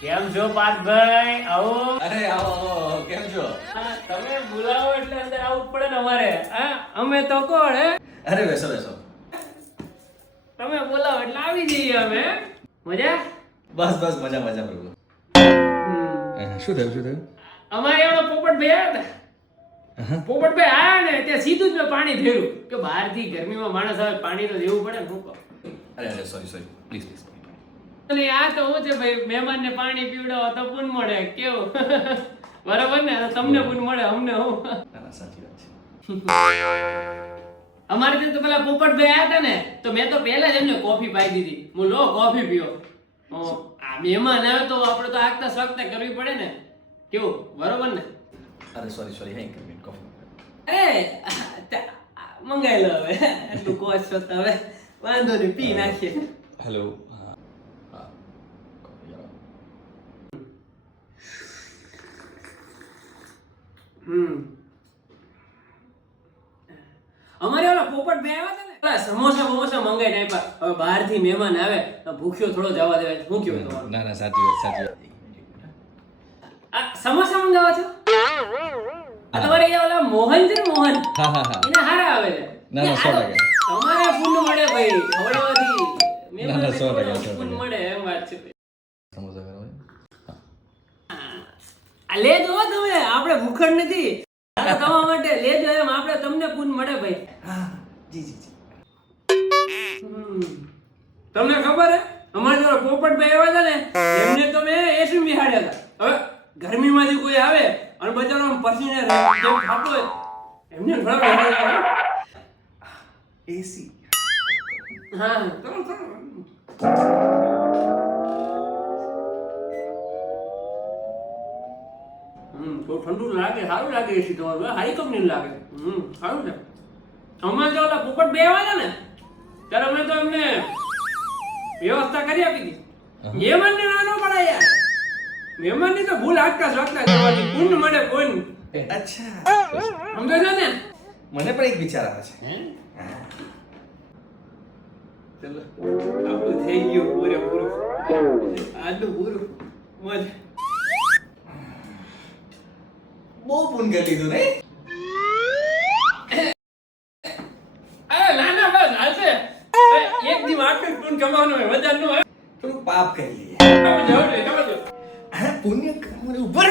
કેમ છો પાર્થભાઈ? આવો. અરે આવો આવો, કેમ છો? તમે બોલાવો એટલે અંદર આવવું પડે ને અમારે. હા, અમે તો કોણ હે? અરે બેસો બેસો. તમે બોલાવો એટલે આવી જઈએ અમે. મજા? બસ બસ મજા મજા પ્રભુ. શું થયું? અમારે એનો પોપટભાઈ આવ્યા હતા. પોપટભાઈ આયા ને ત્યાં સીધું જ મેં પાણી ફેર્યું કે બહારથી ગરમીમાં માણસ આવે પાણી તો દેવું પડે ને હું કહું. અરે સોરી પ્લીઝ એટલે આ તો હું છે ભાઈ, મહેમાનને પાણી પીવડાવો તો પુન મળે કેવું. બરાબર ને? તમને પુન મળે, અમને હું. ના સાચી વાત છે. અમારે ત્યાં તો પેલા પોપટભાઈ આયા હતા ને તો મેં તો પહેલા જ એમને કોફી પાઈ દીધી. હું લો કોફી પીઓ. આ મહેમાન આવે તો આપણે તો આગતા સખતા કરવી પડે ને કેવું. બરોબર ને? અરે સોરી હે ઇન્ક્રીમેન્ટ કોફી. અરે મંગાઈ લો હવે. એટલું કોચ છો તો હવે વાંધો નહીં, પી નાખીએ. હેલો. અમારે ઓલા પોપટભાઈ આવ્યા હતા ને, પેલા સમોસા મંગાઈને આપ્યા. હવે બહારથી મહેમાન આવે તો ભૂખ્યો થોડો જવા દેવાય. શું કેવું તમારું? ના સાચી વાત. આ સમોસા મંગાવા છો? આ તમારે અહીંયા ઓલા મોહન છે ને, મોહન હા એને હારા આવે છે. ના, 100%. તમારે પુન મળે ભાઈ ખવડાવવાથી. ના, 100%. પુન મળે એમ વાત છે. સમોસા કરો. આ લેજો હો તમે, આપણે ભૂખડ નથી. તમારા માટે લેજો એમ, આપણે તમને પુન મળે ભાઈ. હા જી તમને ખબર હે અમારે જો પોપટભાઈ આવ્યા હતા ને એમને તો મેં એસી બિહાડ્યા હતા. હવે ગરમીમાંથી કોઈ આવે અને બચારો આમ પસીને જેમ ખાતો હોય એમને ઘણા એસી. હા ચલો થોડું ઠંડુ લાગે, સારું લાગે. એસી તમારું હાઈ કંપની લાગે. સારું છે. અમારે જો ઓલા પોપટભાઈ આવ્યા હતા ને ત્યારે અમે તો એમને વ્યવસ્થા કરી આપી હતી. મહેમાનને નાનો પડાય યાર. મહેમાનની તો ભૂલ આગતા શકતા કરવાની. પુણ્ય મળે પુણ્ય. અચ્છા સમજો છો ને? મને પણ એક વિચાર આવે છે. ચલો આપણું થઈ ગયું પૂરેપૂરું. આજનું પૂરું મોજ. બહુ પૂન કરી લીધું નહીં? ના બસ હાલશે. એક દી આટલું પુણ્ય કમાવાનું હોય, વધારે ન હોય. થોડું પાપ કરી લઈએ. તમે જાઓ ને, તમે જાઓ. પુણ્ય કરવાનું ઉભર